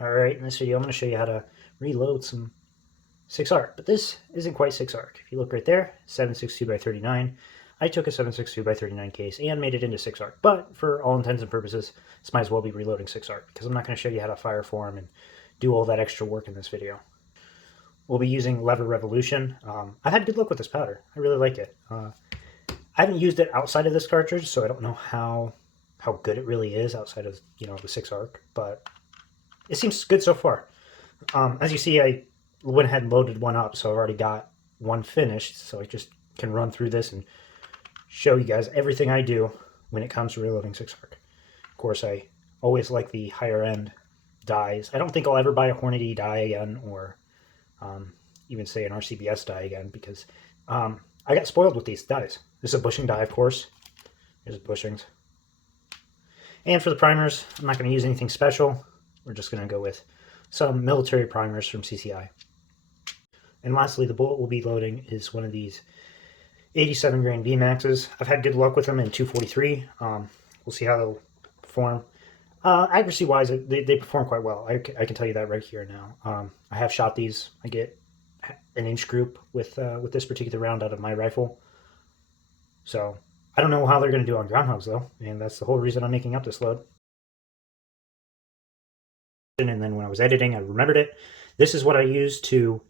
Alright, in this video I'm going to show you how to reload some 6ARC, but this isn't quite 6ARC. If you look right there, 762x39. I took a 762x39 case and made it into 6ARC, but for all intents and purposes, this might as well be reloading 6ARC because I'm not going to show you how to fire form and do all that extra work in this video. We'll be using Lever Revolution. I've had good luck with this powder. I really like it. I haven't used it outside of this cartridge, so I don't know how good it really is outside of, the 6ARC, but it seems good so far. As you see, I went ahead and loaded one up, so I've already got one finished, so I just can run through this and show you guys everything I do when it comes to reloading 6ARC. Of course, I always like the higher end dies. I don't think I'll ever buy a Hornady die again, or even say an RCBS die again, because I got spoiled with these dies. This is a bushing die, of course. There's bushings. And for the primers, I'm not going to use anything special. We're just going to go with some military primers from CCI. And lastly, the bullet we'll be loading is one of these 87 grain VMAXs. I've had good luck with them in 243. We'll see how they'll perform. Accuracy wise, they perform quite well. I can tell you that right here now. I have shot these. I get an inch group with this particular round out of my rifle. So I don't know how they're going to do on groundhogs though, and that's the whole reason I'm making up this load. And then when I was editing, I remembered it. This is what I used to,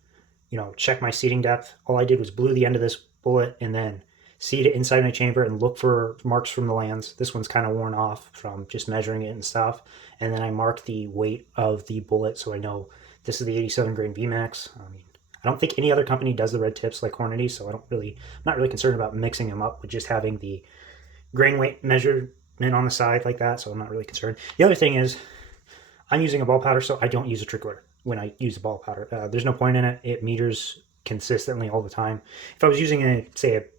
check my seating depth. All I did was blew the end of this bullet and then seat it inside my chamber and look for marks from the lands. This one's kind of worn off from just measuring it and stuff. And then I marked the weight of the bullet so I know this is the 87 grain VMAX. I don't think any other company does the red tips like Hornady, so I'm not really concerned about mixing them up with just having the grain weight measurement on the side like that, so I'm not really concerned. The other thing is, I'm using a ball powder, so I don't use a trickler when I use a ball powder. There's no point in it. It meters consistently all the time. If I was using a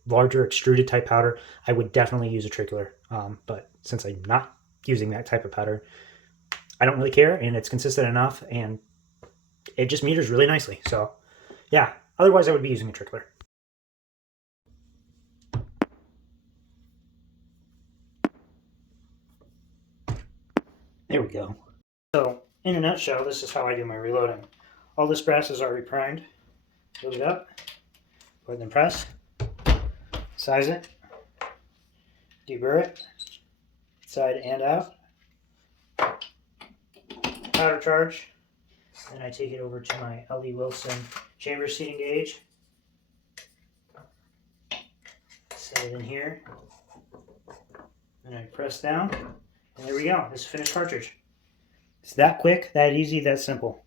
larger extruded type powder, I would definitely use a trickler. But since I'm not using that type of powder, I don't really care, and it's consistent enough, and it just meters really nicely. So yeah, otherwise I would be using a trickler. There we go. So, in a nutshell, this is how I do my reloading. All this brass is already primed. Load it up, go ahead and press, size it, deburr it, inside and out, powder charge, then I take it over to my L.D. Wilson chamber seating gauge, set it in here, and I press down, and there we go, this is finished cartridge. It's that quick, that easy, that simple.